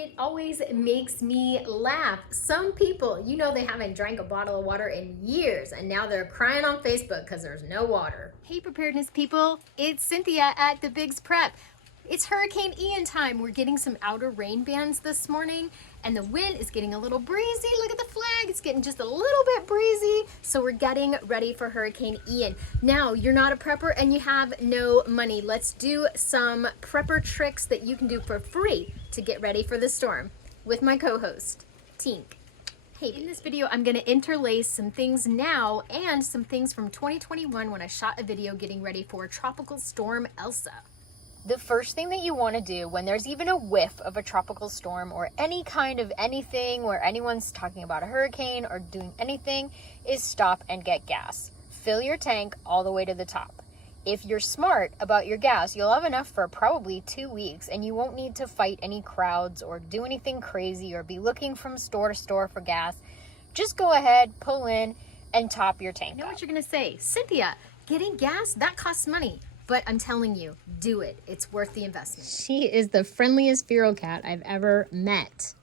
It always makes me laugh. Some people, you know, they haven't drank a bottle of water in years and now they're crying on Facebook because there's no water. Hey preparedness people, it's Cynthia at The Bigs Prep. It's Hurricane Ian time. We're getting some outer rain bands this morning and the wind is getting a little breezy. Look at the flag, it's getting just a little bit breezy. So we're getting ready for Hurricane Ian. Now, you're not a prepper and you have no money. Let's do some prepper tricks that you can do for free to get ready for the storm with my co-host, Tink. Hey, in this video, I'm gonna interlace some things now and some things from 2021 when I shot a video getting ready for Tropical Storm Elsa. The first thing that you want to do when there's even a whiff of a tropical storm or any kind of anything where anyone's talking about a hurricane or doing anything is stop and get gas. Fill your tank all the way to the top. If you're smart about your gas, you'll have enough for probably 2 weeks and you won't need to fight any crowds or do anything crazy or be looking from store to store for gas. Just go ahead, pull in, and top your tank. I know what you're gonna say, Cynthia, getting gas, that costs money. But I'm telling you, do it. It's worth the investment. She is the friendliest feral cat I've ever met.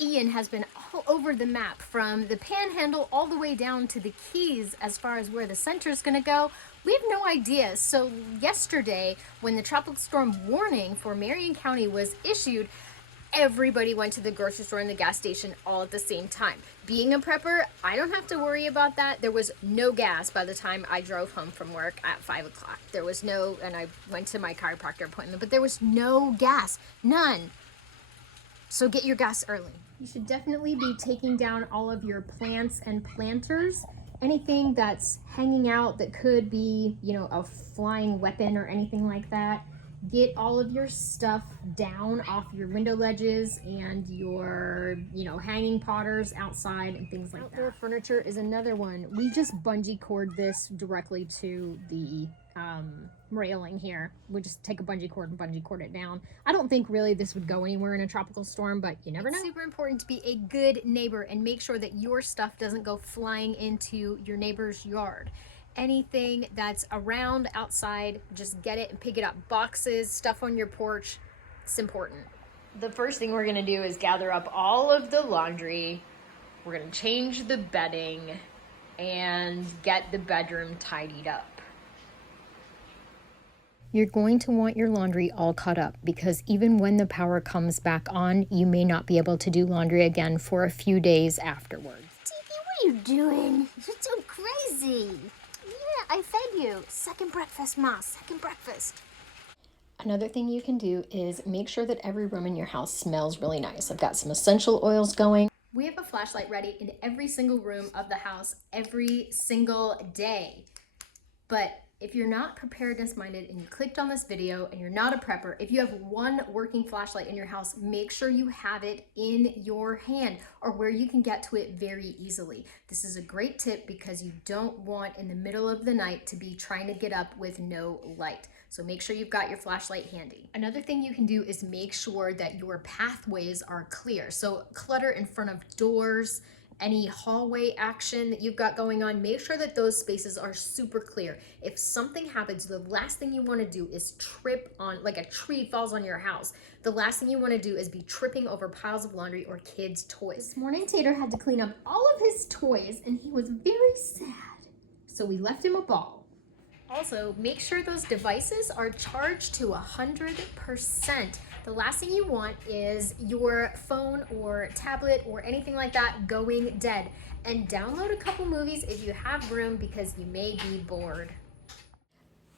Ian has been all over the map from the Panhandle all the way down to the Keys as far as where the center is going to go. We have no idea. So yesterday, when the tropical storm warning for Marion County was issued, everybody went to the grocery store and the gas station all at the same time. Being a prepper, I don't have to worry about that. There was no gas by the time I drove home from work at 5 o'clock. There was no, and I went to my chiropractor appointment, but there was no gas, none. So get your gas early. You should definitely be taking down all of your plants and planters. Anything that's hanging out that could be, you know, a flying weapon or anything like that. Get all of your stuff down off your window ledges and your, you know, hanging potters outside and things like that. Outdoor furniture is another one. We just bungee cord this directly to the railing here. We just take a bungee cord and bungee cord it down. I don't think really this would go anywhere in a tropical storm, but you never know. It's super important to be a good neighbor and make sure that your stuff doesn't go flying into your neighbor's yard. Anything that's around outside, just get it and pick it up. Boxes, stuff on your porch, it's important. The first thing we're gonna do is gather up all of the laundry. We're gonna change the bedding and get the bedroom tidied up. You're going to want your laundry all caught up because even when the power comes back on, you may not be able to do laundry again for a few days afterwards. Tiki, what are you doing? You're so crazy. I fed you. Second breakfast, Ma. Second breakfast. Another thing you can do is make sure that every room in your house smells really nice. I've got some essential oils going. We have a flashlight ready in every single room of the house every single day. But if you're not preparedness minded and you clicked on this video and you're not a prepper, if you have one working flashlight in your house, make sure you have it in your hand or where you can get to it very easily. This is a great tip because you don't want in the middle of the night to be trying to get up with no light. So make sure you've got your flashlight handy. Another thing you can do is make sure that your pathways are clear. So clutter in front of doors, any hallway action that you've got going on, make sure that those spaces are super clear. If something happens, the last thing you want to do is trip on, like a tree falls on your house. The last thing you want to do is be tripping over piles of laundry or kids' toys. This morning, Tater had to clean up all of his toys and he was very sad. So we left him a ball. Also, make sure those devices are charged to 100%. The last thing you want is your phone or tablet or anything like that going dead. And download a couple movies if you have room because you may be bored.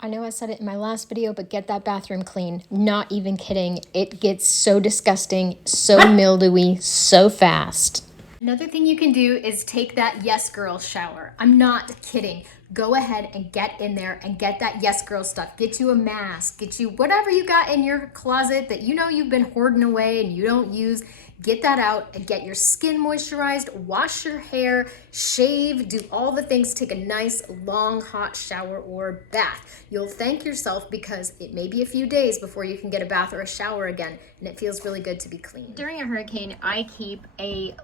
I know I said it in my last video, but get that bathroom clean. Not even kidding. It gets so disgusting, so mildewy, so fast. Another thing you can do is take that Yes Girl shower. I'm not kidding. Go ahead and get in there and get that Yes Girl stuff. Get you a mask, get you whatever you got in your closet that you know you've been hoarding away and you don't use. Get that out and get your skin moisturized, wash your hair, shave, do all the things, take a nice long hot shower or bath. You'll thank yourself because it may be a few days before you can get a bath or a shower again, and it feels really good to be clean. During a hurricane, I keep an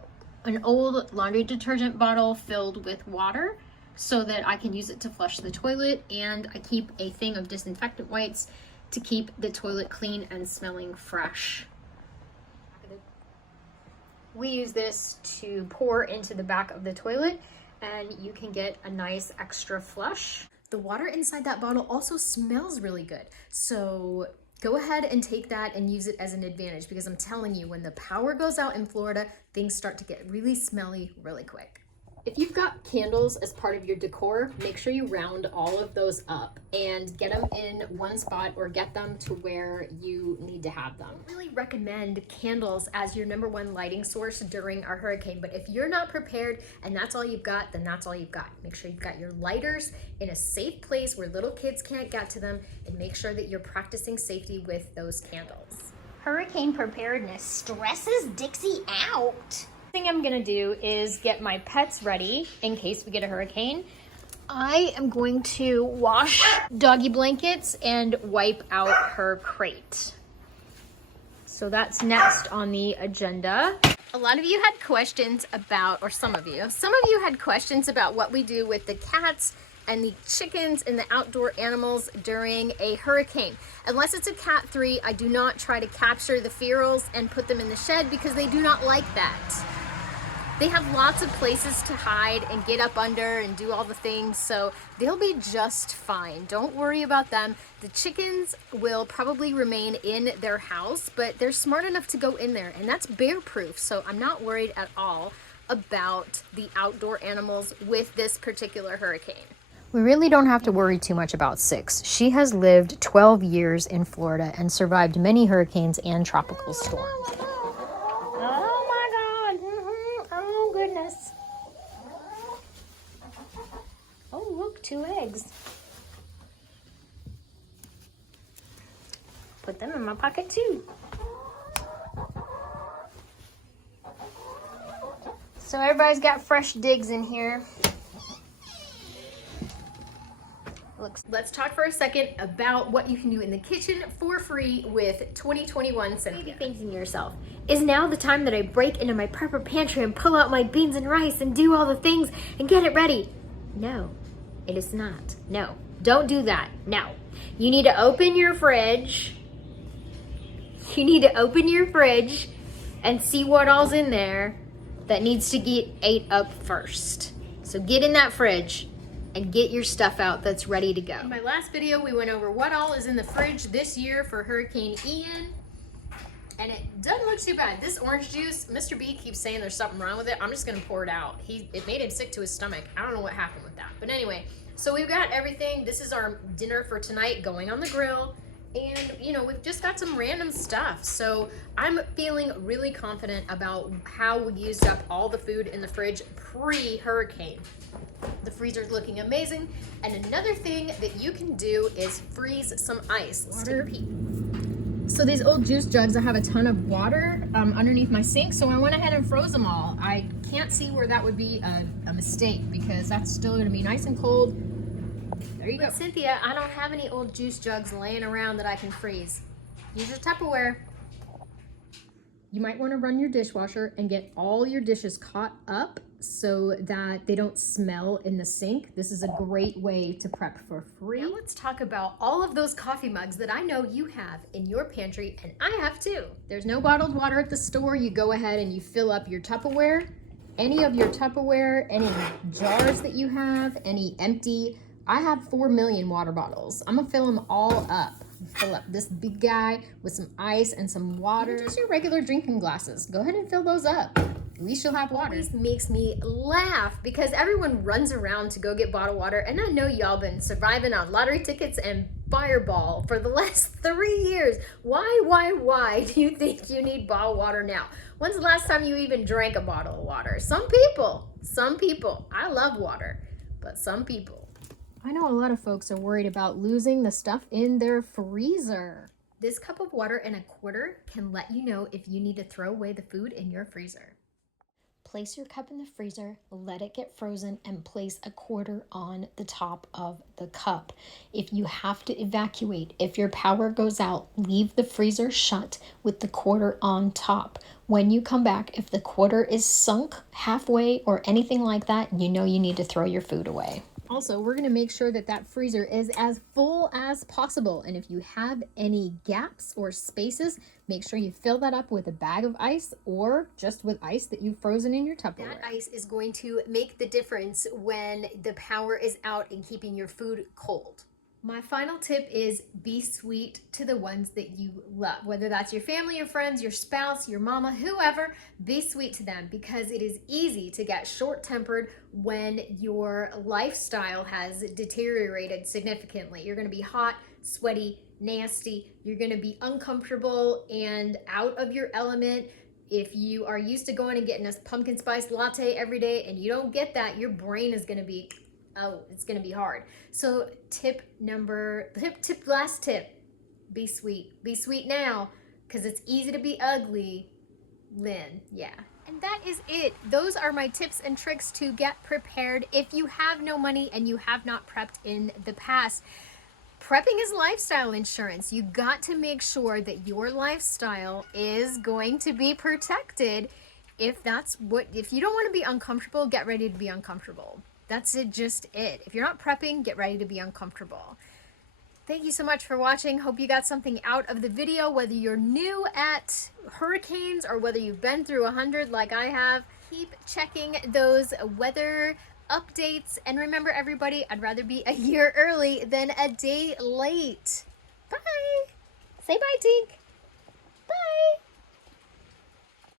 old laundry detergent bottle filled with water so that I can use it to flush the toilet, and I keep a thing of disinfectant wipes to keep the toilet clean and smelling fresh. We use this to pour into the back of the toilet, and you can get a nice extra flush. The water inside that bottle also smells really good. So go ahead and take that and use it as an advantage, because I'm telling you, when the power goes out in Florida, things start to get really smelly really quick. If you've got candles as part of your decor, make sure you round all of those up and get them in one spot, or get them to where you need to have them. I really recommend candles as your #1 lighting source during our hurricane, but if you're not prepared and that's all you've got, then that's all you've got. Make sure you've got your lighters in a safe place where little kids can't get to them, and make sure that you're practicing safety with those candles. Hurricane preparedness stresses Dixie out. Thing I'm gonna do is get my pets ready in case we get a hurricane. I am going to wash doggy blankets and wipe out her crate. So that's next on the agenda. A lot of you had questions about, or some of you had questions about what we do with the cats and the chickens and the outdoor animals during a hurricane. Unless it's a Cat 3, I do not try to capture the ferals and put them in the shed, because they do not like that. They have lots of places to hide and get up under and do all the things, so they'll be just fine. Don't worry about them. The chickens will probably remain in their house, but they're smart enough to go in there, and that's bear proof, so I'm not worried at all about the outdoor animals with this particular hurricane. We really don't have to worry too much about Six. She has lived 12 years in Florida and survived many hurricanes and tropical storms. Oh, look, 2 eggs. Put them in my pocket too. So everybody's got fresh digs in here. Let's talk for a second about what you can do in the kitchen for free with 2021 Cynthia. Maybe thinking to yourself, is now the time that I break into my prepper pantry and pull out my beans and rice and do all the things and get it ready? No, it is not. No, don't do that. No. You need to open your fridge. You need to open your fridge and see what all's in there that needs to get ate up first. So get in that fridge and get your stuff out that's ready to go. In my last video, we went over what all is in the fridge this year for Hurricane Ian, and it doesn't look too bad. This orange juice, Mr. B keeps saying there's something wrong with it. I'm just gonna pour it out. It made him sick to his stomach. I don't know what happened with that. But anyway, so we've got everything. This is our dinner for tonight, going on the grill. And, you know, we've just got some random stuff. So I'm feeling really confident about how we used up all the food in the fridge pre-hurricane. The freezer's looking amazing. And another thing that you can do is freeze some ice. Let's take a peek. So these old juice jugs, I have a ton of water underneath my sink, so I went ahead and froze them all. I can't see where that would be a mistake, because that's still gonna be nice and cold. There you go. Cynthia, I don't have any old juice jugs laying around that I can freeze. Use your Tupperware. You might want to run your dishwasher and get all your dishes caught up so that they don't smell in the sink. This is a great way to prep for free. Now let's talk about all of those coffee mugs that I know you have in your pantry, and I have too. There's no bottled water at the store. You go ahead and you fill up your Tupperware, any of your Tupperware, any jars that you have, any empty. I have 4 million water bottles. I'm gonna fill them all up. Fill up this big guy with some ice and some water. Just your regular drinking glasses. Go ahead and fill those up. At least you'll have water. It always makes me laugh because everyone runs around to go get bottled water, and I know y'all been surviving on lottery tickets and Fireball for the last 3 years. Why do you think you need bottled water now? When's the last time you even drank a bottle of water? Some people, I love water, but some people. I know a lot of folks are worried about losing the stuff in their freezer. This cup of water and a quarter can let you know if you need to throw away the food in your freezer. Place your cup in the freezer, let it get frozen, and place a quarter on the top of the cup. If you have to evacuate, if your power goes out, leave the freezer shut with the quarter on top. When you come back, if the quarter is sunk halfway or anything like that, you know you need to throw your food away. Also, we're gonna make sure that that freezer is as full as possible. And if you have any gaps or spaces, make sure you fill that up with a bag of ice or just with ice that you've frozen in your Tupperware. That ice is going to make the difference when the power is out in keeping your food cold. My final tip is be sweet to the ones that you love. Whether that's your family, your friends, your spouse, your mama, whoever, be sweet to them, because it is easy to get short-tempered when your lifestyle has deteriorated significantly. You're gonna be hot, sweaty, nasty. You're gonna be uncomfortable and out of your element. If you are used to going and getting a pumpkin spice latte every day and you don't get that, your brain is gonna be, oh, it's gonna be hard. So last tip, be sweet. Be sweet now, because it's easy to be ugly. Lynn, yeah. And that is it. Those are my tips and tricks to get prepared if you have no money and you have not prepped in the past. Prepping is lifestyle insurance. You got to make sure that your lifestyle is going to be protected. If you don't want to be uncomfortable, get ready to be uncomfortable. That's just it. If you're not prepping, get ready to be uncomfortable. Thank you so much for watching. Hope you got something out of the video, whether you're new at hurricanes or whether you've been through 100 like I have. Keep checking those weather updates. And remember, everybody, I'd rather be a year early than a day late. Bye. Say bye, Tink.